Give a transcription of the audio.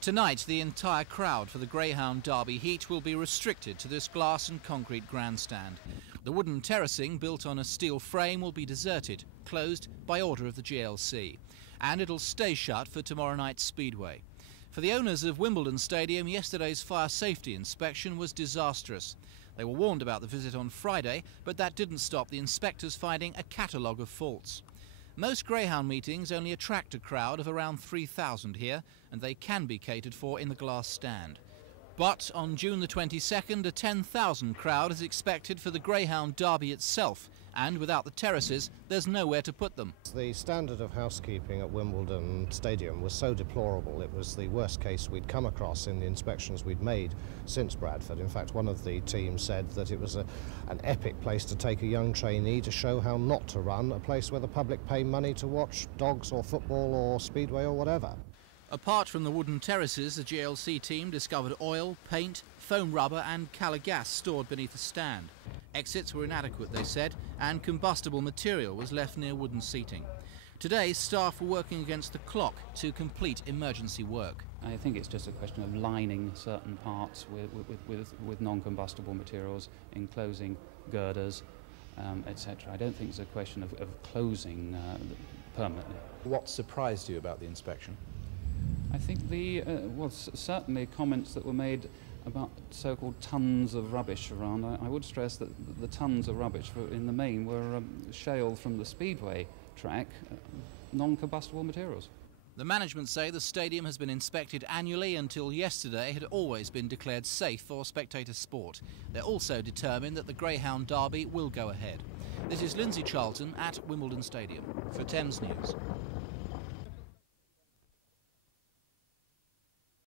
Tonight, the entire crowd for the Greyhound Derby heat will be restricted to this glass and concrete grandstand. The wooden terracing, built on a steel frame, will be deserted, closed by order of the GLC. And it'll stay shut for tomorrow night's Speedway. For the owners of Wimbledon Stadium, yesterday's fire safety inspection was disastrous. They were warned about the visit on Friday, but that didn't stop the inspectors finding a catalogue of faults. Most Greyhound meetings only attract a crowd of around 3,000 here, and they can be catered for in the glass stand. But on June the 22nd, a 10,000 crowd is expected for the Greyhound Derby itself, and without the terraces, there's nowhere to put them. The standard of housekeeping at Wimbledon Stadium was so deplorable. It was the worst case we'd come across in the inspections we'd made since Bradford. In fact, one of the team said that it was an epic place to take a young trainee to show how not to run a place where the public pay money to watch dogs or football or speedway or whatever. Apart from the wooden terraces, the GLC team discovered oil, paint, foam rubber and colour gas stored beneath the stand. Exits were inadequate, they said, and combustible material was left near wooden seating. Today, staff were working against the clock to complete emergency work. I think it's just a question of lining certain parts with non-combustible materials, enclosing girders, etc. I don't think it's a question of closing permanently. What surprised you about the inspection? I think certainly comments that were made about so-called tons of rubbish around. I would stress that the tons of rubbish in the main were shale from the Speedway track, non-combustible materials. The management say the stadium has been inspected annually until yesterday had always been declared safe for spectator sport. They're also determined that the Greyhound Derby will go ahead. This is Lindsay Charlton at Wimbledon Stadium for Thames News.